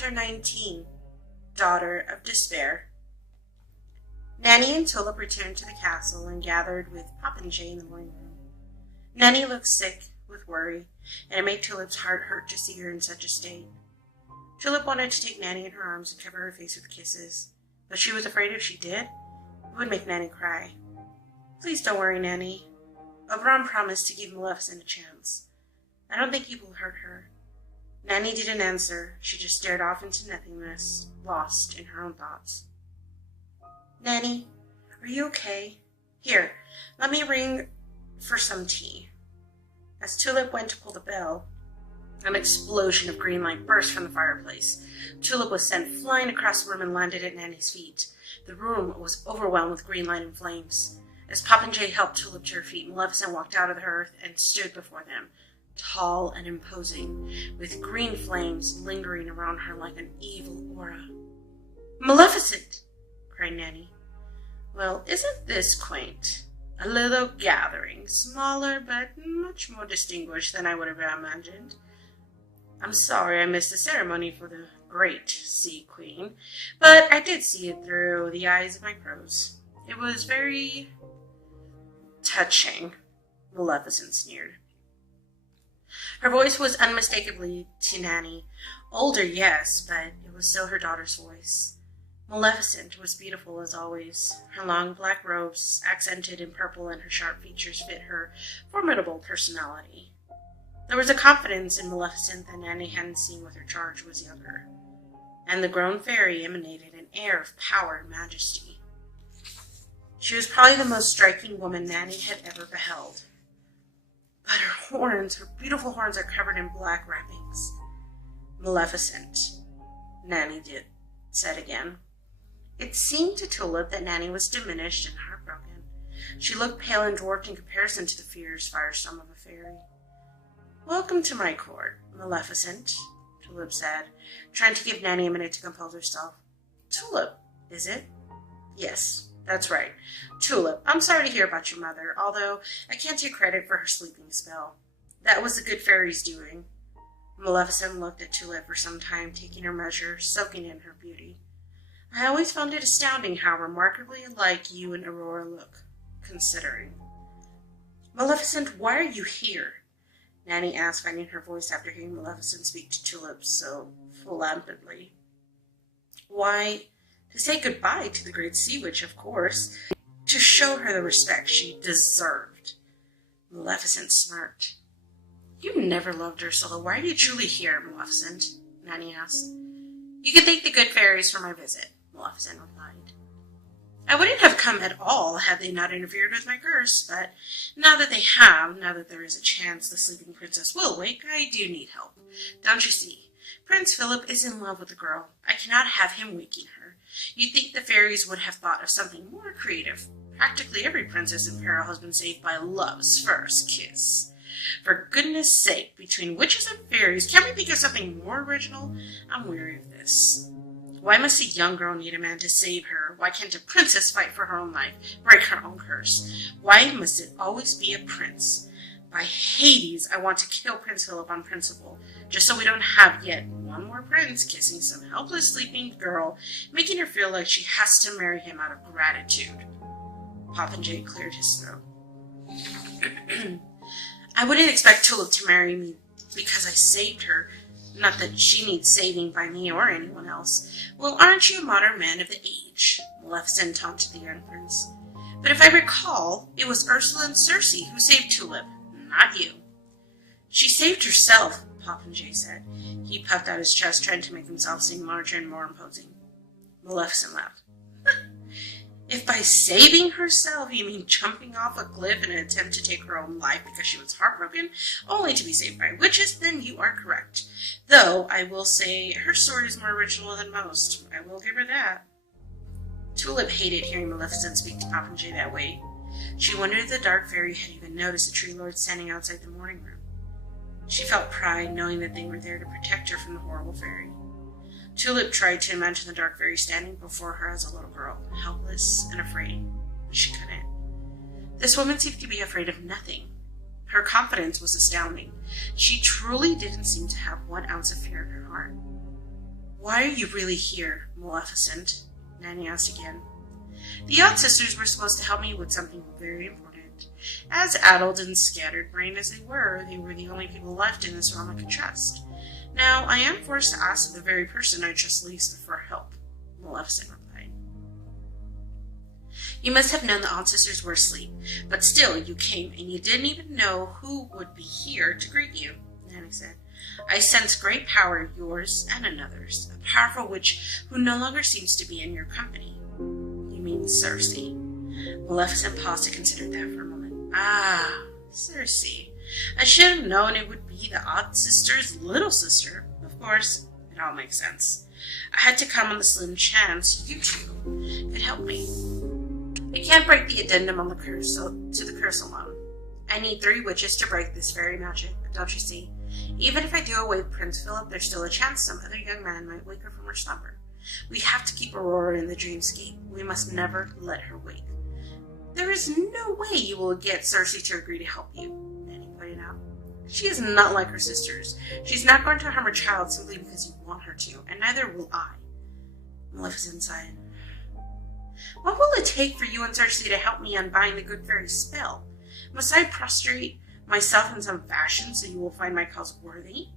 Chapter 19, Daughter of Despair. Nanny and Tulip returned to the castle and gathered with Popinjay in the morning room. Nanny looked sick with worry, and it made Tulip's heart hurt to see her in such a state. Tulip wanted to take Nanny in her arms and cover her face with kisses, but she was afraid if she did, it would make Nanny cry. "Please don't worry, Nanny. Oberon promised to give Maleficent a chance. I don't think he will hurt her." Nanny didn't answer. She just stared off into nothingness, lost in her own thoughts. "Nanny, are you okay? Here, let me ring for some tea." As Tulip went to pull the bell, an explosion of green light burst from the fireplace. Tulip was sent flying across the room and landed at Nanny's feet. The room was overwhelmed with green light and flames. As Popinjay helped Tulip to her feet, Maleficent walked out of the hearth and stood before them, tall and imposing, with green flames lingering around her like an evil aura. "Maleficent!" cried Nanny. "Well, isn't this quaint? A little gathering, smaller but much more distinguished than I would have imagined. I'm sorry I missed the ceremony for the great Sea Queen, but I did see it through the eyes of my crows. It was very touching," Maleficent sneered. Her voice was unmistakably to Nanny. Older, yes, but it was still her daughter's voice. Maleficent was beautiful as always. Her long black robes, accented in purple, and her sharp features fit her formidable personality. There was a confidence in Maleficent that Nanny hadn't seen with her charge was younger, and the grown fairy emanated an air of power and majesty. She was probably the most striking woman Nanny had ever beheld. But her beautiful horns are covered in black wrappings. "Maleficent," Nanny said again. It seemed to Tulip that Nanny was diminished and heartbroken. She looked pale and dwarfed in comparison to the fierce firestorm of a fairy. "Welcome to my court, Maleficent," Tulip said, trying to give Nanny a minute to compose herself. "Tulip, is it?" "Yes, that's right. Tulip, I'm sorry to hear about your mother, although I can't take credit for her sleeping spell. That was the good fairy's doing." Maleficent looked at Tulip for some time, taking her measure, soaking in her beauty. "I always found it astounding how remarkably alike you and Aurora look, considering." "Maleficent, why are you here?" Nanny asked, finding her voice after hearing Maleficent speak to Tulip so flammably. "Why, to say goodbye to the great sea witch, of course. To show her the respect she deserved." Maleficent smirked. "You never loved Ursula. Why are you truly here, Maleficent?" Nanny asked. "You can thank the good fairies for my visit," Maleficent replied. "I wouldn't have come at all had they not interfered with my curse, but now that they have, now that there is a chance the sleeping princess will wake, I do need help. Don't you see? Prince Philip is in love with the girl. I cannot have him waking her. You'd think the fairies would have thought of something more creative. Practically every princess in peril has been saved by love's first kiss. For goodness sake, between witches and fairies, can't we think of something more original? I'm weary of this. Why must a young girl need a man to save her? Why can't a princess fight for her own life, break her own curse? Why must it always be a prince? By Hades, I want to kill Prince Philip on principle, just so we don't have yet one more prince kissing some helpless sleeping girl, making her feel like she has to marry him out of gratitude." Popinjay cleared his throat. "I wouldn't expect Tulip to marry me because I saved her. Not that she needs saving by me or anyone else. Well, aren't you a modern man of the age?" Maleficent taunted the young prince. "But if I recall, it was Ursula and Circe who saved Tulip, not you." "She saved herself," Popinjay said. He puffed out his chest, trying to make himself seem larger and more imposing. Maleficent laughed. "If by saving herself you mean jumping off a cliff in an attempt to take her own life because she was heartbroken, only to be saved by witches, then you are correct. Though, I will say, her story is more original than most. I will give her that." Tulip hated hearing Maleficent speak to Popinjay that way. She wondered if the dark fairy had even noticed the tree lord standing outside the morning room. She felt pride knowing that they were there to protect her from the horrible fairy. Tulip tried to imagine the dark fairy standing before her as a little girl, helpless and afraid, but she couldn't. This woman seemed to be afraid of nothing. Her confidence was astounding. She truly didn't seem to have one ounce of fear in her heart. Why are you really here, Maleficent? Nanny asked again. The odd sisters were supposed to help me with something very important. As addled and scattered-brained as they were the only people left in this realm I could trust. Now, I am forced to ask the very person I trust least for help, Maleficent replied. You must have known the odd sisters were asleep, but still you came, and you didn't even know who would be here to greet you, Nanny said. I sense great power, yours and another's, a powerful witch who no longer seems to be in your company. You mean Circe? Maleficent paused to consider that for a moment. Ah, Circe. I should have known it would be the odd sister's little sister. Of course, it all makes sense. I had to come on the slim chance you two could help me. I can't break the addendum on the curse to the curse alone. I need 3 witches to break this fairy magic, don't you see? Even if I do away with Prince Philip, there's still a chance some other young man might wake her from her slumber. We have to keep Aurora in the dreamscape. We must never let her wake. There is no way you will get Circe to agree to help you, Nanny pointed out. She is not like her sisters. She's not going to harm her child simply because you want her to, and neither will I. Maleficent sighed. What will it take for you and Circe to help me unbind the good fairy's spell? Must I prostrate myself in some fashion so you will find my cause worthy?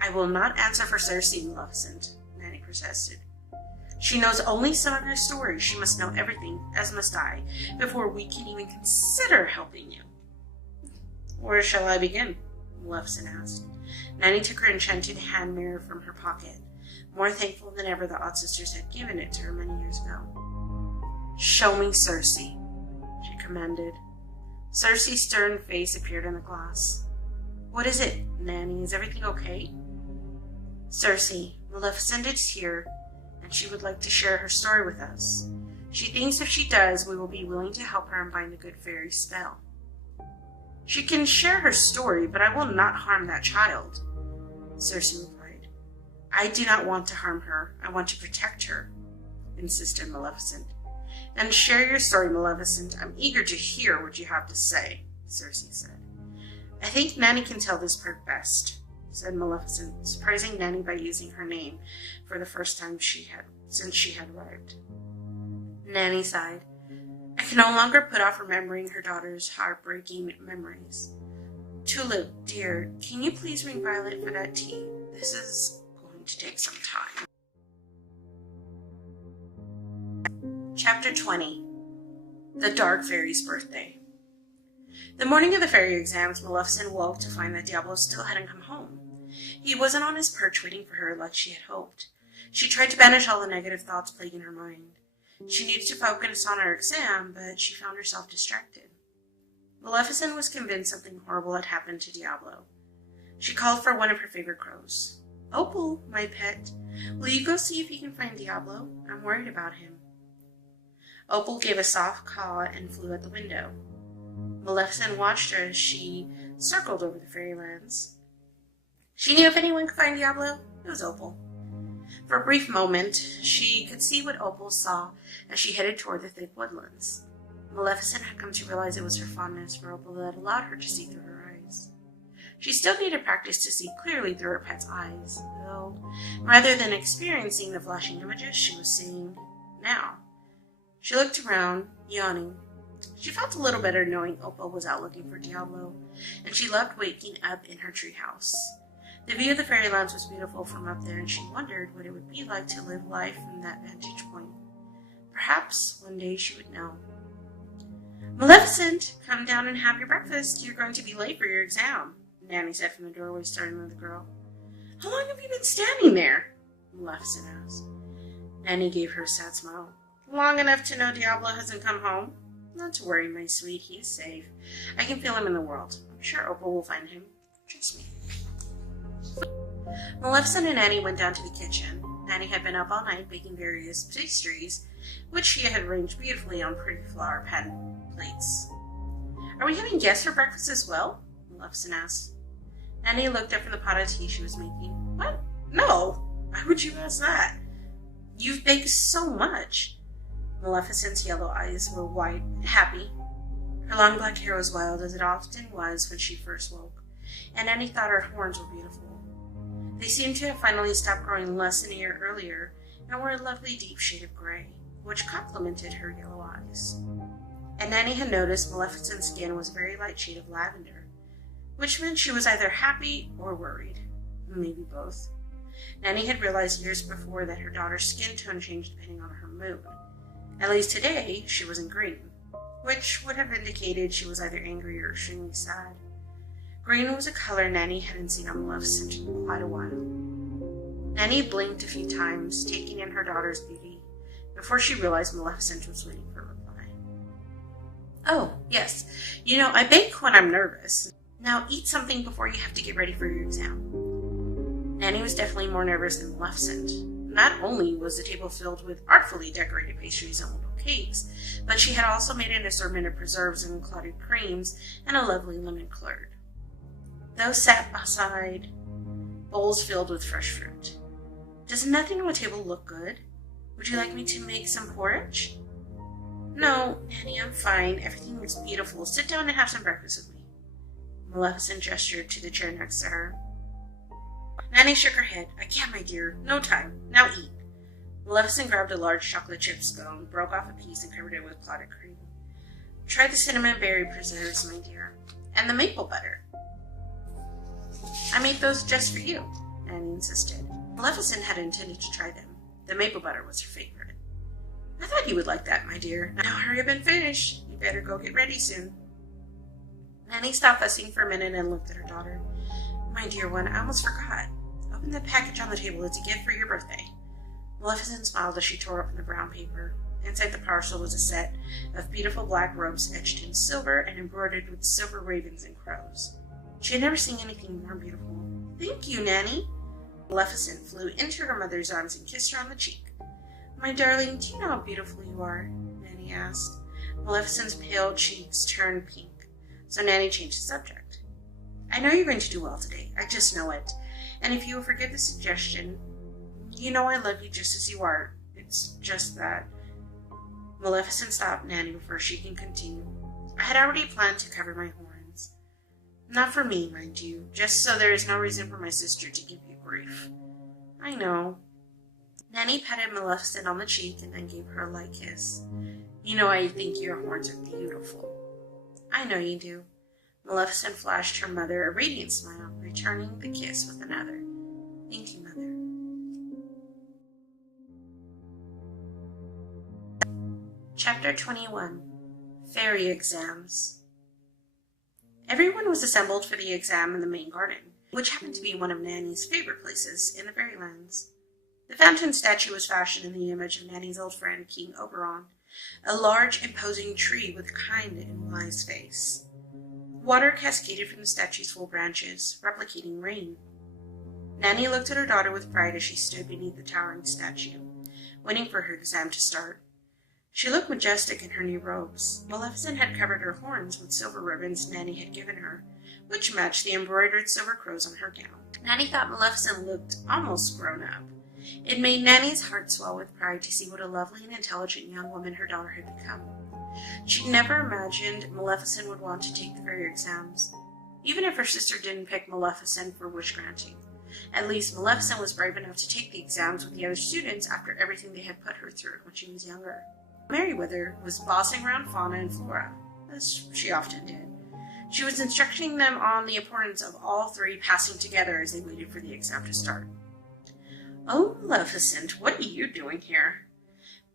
I will not answer for Circe, Maleficent, Nanny protested. She knows only some of your story. She must know everything, as must I, before we can even consider helping you. Where shall I begin? Maleficent asked. Nanny took her enchanted hand mirror from her pocket, more thankful than ever the odd sisters had given it to her many years ago. Show me Circe, she commanded. Circe's stern face appeared in the glass. What is it, Nanny? Is everything okay? Circe, Maleficent is here, and she would like to share her story with us. She thinks if she does, we will be willing to help her unbind the good fairy's spell. She can share her story, but I will not harm that child, Circe replied. I do not want to harm her. I want to protect her, insisted Maleficent. Then share your story, Maleficent. I'm eager to hear what you have to say, Circe said. I think Nanny can tell this part best, said Maleficent, surprising Nanny by using her name for the first time since she had arrived. Nanny sighed. I can no longer put off remembering her daughter's heartbreaking memories. Tulip, dear, can you please ring Violet for that tea? This is going to take some time. Chapter 20. The Dark Fairy's Birthday. The morning of the fairy exams, Maleficent woke to find that Diablo still hadn't come home. He wasn't on his perch waiting for her like she had hoped. She tried to banish all the negative thoughts plaguing her mind. She needed to focus on her exam, but she found herself distracted. Maleficent was convinced something horrible had happened to Diablo. She called for one of her favorite crows. Opal, my pet, will you go see if you can find Diablo? I'm worried about him. Opal gave a soft caw and flew at the window. Maleficent watched her as she circled over the fairylands. She knew if anyone could find Diablo, it was Opal. For a brief moment, she could see what Opal saw as she headed toward the thick woodlands. Maleficent had come to realize it was her fondness for Opal that allowed her to see through her eyes. She still needed practice to see clearly through her pet's eyes, though, rather than experiencing the flashing images she was seeing now. She looked around, yawning. She felt a little better knowing Opal was out looking for Diablo, and she loved waking up in her treehouse. The view of the fairylands was beautiful from up there, and she wondered what it would be like to live life from that vantage point. Perhaps one day she would know. Maleficent, come down and have your breakfast. You're going to be late for your exam, Nanny said from the doorway, starting the girl. How long have you been standing there? Maleficent asked. Nanny gave her a sad smile. Long enough to know Diablo hasn't come home. Not to worry, my sweet. He's safe. I can feel him in the world. I'm sure Opal will find him. Trust me. Maleficent and Nanny went down to the kitchen. Nanny had been up all night baking various pastries, which she had arranged beautifully on pretty flower pattern plates. Are we having guests for breakfast as well? Maleficent asked. Nanny looked up from the pot of tea she was making. What? No. Why would you ask that? You've baked so much. Maleficent's yellow eyes were wide, happy. Her long black hair was wild, as it often was when she first woke, and Nanny thought her horns were beautiful. They seemed to have finally stopped growing less than a year earlier and were a lovely deep shade of gray, which complemented her yellow eyes. And Nanny had noticed Maleficent's skin was a very light shade of lavender, which meant she was either happy or worried, maybe both. Nanny had realized years before that her daughter's skin tone changed depending on her mood. At least today, she was in green, which would have indicated she was either angry or extremely sad. Green was a color Nanny hadn't seen on Maleficent in quite a while. Nanny blinked a few times, taking in her daughter's beauty, before she realized Maleficent was waiting for a reply. "Oh, yes. I bake when I'm nervous. Now eat something before you have to get ready for your exam." Nanny was definitely more nervous than Maleficent. Not only was the table filled with artfully decorated pastries and little cakes, but she had also made an assortment of preserves and clotted creams and a lovely lemon curd. Those sat beside bowls filled with fresh fruit. "Does nothing on the table look good? Would you like me to make some porridge?" "No, Nanny, I'm fine. Everything looks beautiful. Sit down and have some breakfast with me." Maleficent gestured to the chair next to her. Nanny shook her head. "I can't, my dear. No time. Now eat." Maleficent grabbed a large chocolate chip scone, broke off a piece, and covered it with clotted cream. "Try the cinnamon berry preserves, my dear. And the maple butter." "I made those just for you," Nanny insisted. Maleficent had intended to try them. The maple butter was her favorite. "I thought you would like that, my dear. Now hurry up and finish. You better go get ready soon." Nanny stopped fussing for a minute and looked at her daughter. "My dear one, I almost forgot. Open the package on the table. It's a gift for your birthday." Maleficent smiled as she tore open the brown paper. Inside the parcel was a set of beautiful black robes etched in silver and embroidered with silver ravens and crows. She had never seen anything more beautiful. "Thank you, Nanny." Maleficent flew into her mother's arms and kissed her on the cheek. "My darling, do you know how beautiful you are?" Nanny asked. Maleficent's pale cheeks turned pink, so Nanny changed the subject. "I know you're going to do well today. I just know it. And if you will forgive the suggestion, you know I love you just as you are. It's just that..." Maleficent stopped Nanny before she could continue. "I had already planned to cover my horns. Not for me, mind you, just so there is no reason for my sister to give you grief." "I know." Nanny patted Maleficent on the cheek and then gave her a light kiss. "You know I think your horns are beautiful." "I know you do." Maleficent flashed her mother a radiant smile, returning the kiss with another. "Thank you, Mother." Chapter 21. Fairy Exams. Everyone was assembled for the exam in the main garden, which happened to be one of Nanny's favorite places in the Fairylands. The fountain statue was fashioned in the image of Nanny's old friend, King Oberon, a large, imposing tree with a kind and wise face. Water cascaded from the statue's full branches, replicating rain. Nanny looked at her daughter with pride as she stood beneath the towering statue, waiting for her exam to start. She looked majestic in her new robes. Maleficent had covered her horns with silver ribbons Nanny had given her, which matched the embroidered silver crows on her gown. Nanny thought Maleficent looked almost grown up. It made Nanny's heart swell with pride to see what a lovely and intelligent young woman her daughter had become. She never imagined Maleficent would want to take the fairy exams, even if her sister didn't pick Maleficent for wish granting. At least Maleficent was brave enough to take the exams with the other students after everything they had put her through when she was younger. Merryweather was bossing around Fauna and Flora, as she often did. She was instructing them on the importance of all three passing together as they waited for the exam to start. "Oh, Maleficent, what are you doing here?"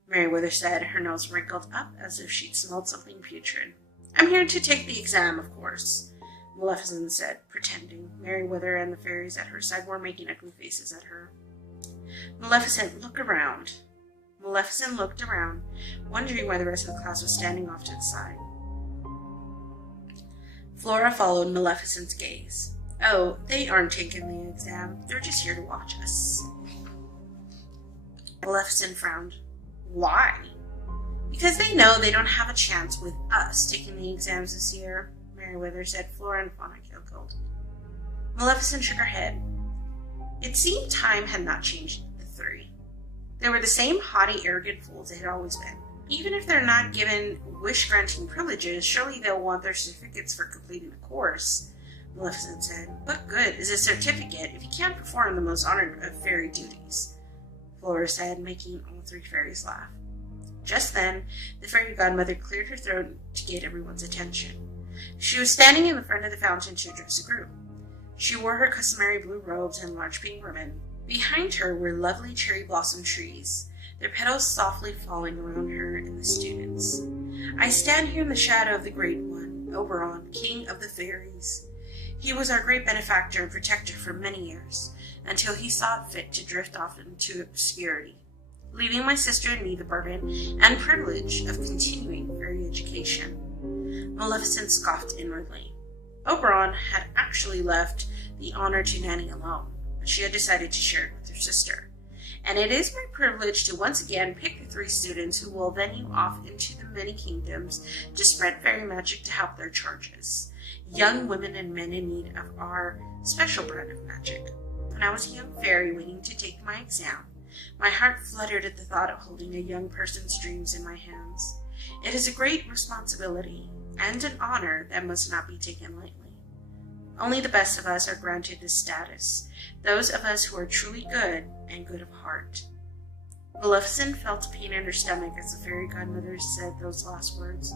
Merryweather said, her nose wrinkled up as if she'd smelled something putrid. "I'm here to take the exam, of course," Maleficent said, pretending. Merryweather and the fairies at her side were making ugly faces at her. Maleficent, look around." Maleficent looked around, wondering why the rest of the class was standing off to the side. Flora followed Maleficent's gaze. "Oh, they aren't taking the exam. They're just here to watch us." Maleficent frowned. "Why?" "Because they know they don't have a chance with us taking the exams this year," Merryweather said. Flora and Fauna giggled. Maleficent shook her head. It seemed time had not changed the three. They were the same haughty, arrogant fools they had always been. Even if they're not given wish-granting privileges, surely they'll want their certificates for completing the course. Maleficent said. What good is a certificate if you can't perform the most honored of fairy duties? Flora said, making all three fairies laugh. Just then, the fairy godmother cleared her throat to get everyone's attention. She was standing in the front of the fountain to address the group. She wore her customary blue robes and large pink ribbon. Behind her were lovely cherry blossom trees, their petals softly falling around her and the students. I stand here in the shadow of the Great One, Oberon, King of the Fairies. He was our great benefactor and protector for many years, until he saw it fit to drift off into obscurity, leaving my sister and me the burden and privilege of continuing fairy education. Maleficent scoffed inwardly. Oberon had actually left the honor to Nanny alone, but she had decided to share it with her sister. And it is my privilege to once again pick the three students who will venue off into the many kingdoms to spread fairy magic to help their charges. Young women and men in need of our special brand of magic. When I was a young fairy waiting to take my exam, my heart fluttered at the thought of holding a young person's dreams in my hands. It is a great responsibility and an honor that must not be taken lightly. Only the best of us are granted this status, those of us who are truly good and good of heart. Maleficent felt a pain in her stomach as the fairy godmother said those last words,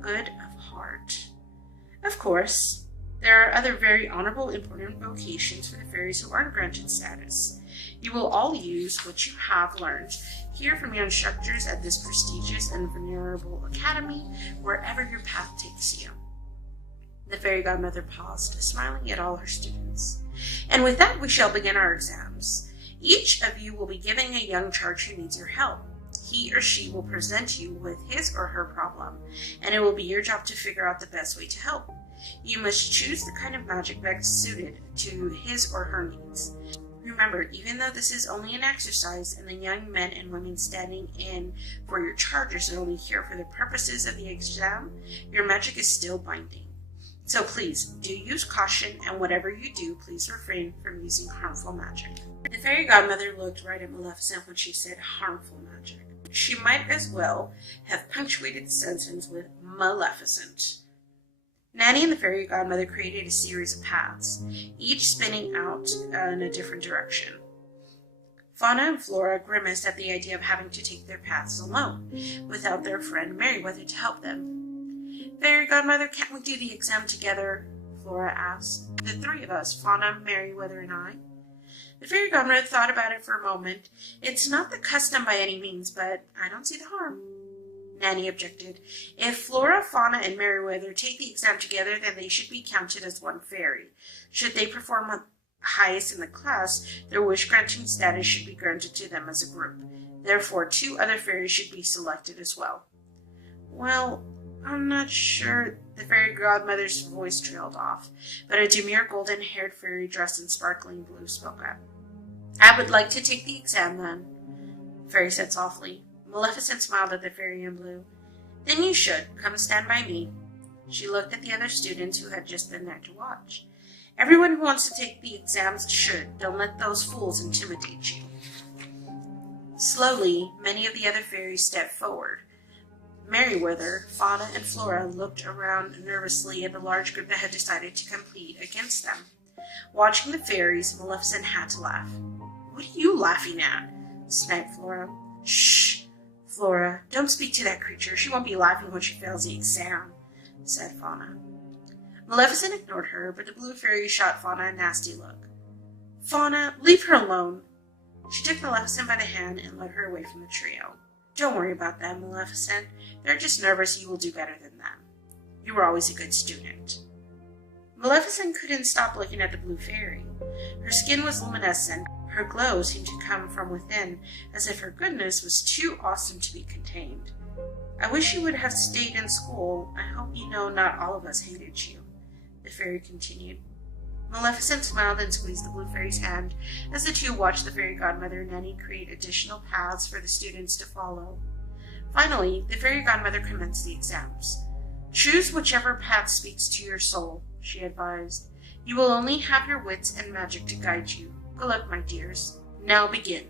good of heart. Of course, there are other very honorable, important vocations for the fairies who aren't granted status. You will all use what you have learned here from your instructors at this prestigious and venerable academy, wherever your path takes you. The fairy godmother paused, smiling at all her students. And with that, we shall begin our exams. Each of you will be given a young charge who needs your help. He or she will present you with his or her problem, and it will be your job to figure out the best way to help. You must choose the kind of magic best suited to his or her needs. Remember, even though this is only an exercise and the young men and women standing in for your charges are only here for the purposes of the exam, your magic is still binding. So please, do use caution, and whatever you do, please refrain from using harmful magic. The fairy godmother looked right at Maleficent when she said harmful magic. She might as well have punctuated the sentence with Maleficent. Nanny and the fairy godmother created a series of paths, each spinning out in a different direction. Fauna and Flora grimaced at the idea of having to take their paths alone, without their friend Merryweather to help them. Fairy godmother, can't we do the exam together? Flora asked. The three of us, Fauna, Merryweather, and I. The fairy godmother thought about it for a moment. It's not the custom by any means, but I don't see the harm. Nanny objected. If Flora, Fauna, and Merryweather take the exam together, then they should be counted as one fairy. Should they perform highest in the class, their wish-granting status should be granted to them as a group. Therefore, 2 other fairies should be selected as well. Well, I'm not sure. The fairy godmother's voice trailed off, but a demure golden-haired fairy dressed in sparkling blue spoke up. I would like to take the exam, then, the fairy said softly. Maleficent smiled at the fairy in blue. Then you should. Come stand by me. She looked at the other students who had just been there to watch. Everyone who wants to take the exams should. Don't let those fools intimidate you. Slowly, many of the other fairies stepped forward. Merryweather, Fauna, and Flora looked around nervously at the large group that had decided to compete against them. Watching the fairies, Maleficent had to laugh. What are you laughing at? Sniped Flora. Shh, Flora, don't speak to that creature. She won't be laughing when she fails the exam, said Fauna. Maleficent ignored her, but the blue fairy shot Fauna a nasty look. Fauna, leave her alone. She took Maleficent by the hand and led her away from the trio. Don't worry about them, Maleficent. They're just nervous you will do better than them. You were always a good student. Maleficent couldn't stop looking at the blue fairy. Her skin was luminescent. Her glow seemed to come from within, as if her goodness was too awesome to be contained. I wish you would have stayed in school. I hope you know not all of us hated you, the fairy continued. Maleficent smiled and squeezed the blue fairy's hand as the two watched the fairy godmother and Nanny create additional paths for the students to follow. Finally, the fairy godmother commenced the exams. Choose whichever path speaks to your soul, she advised. You will only have your wits and magic to guide you. Good luck, my dears. Now begin.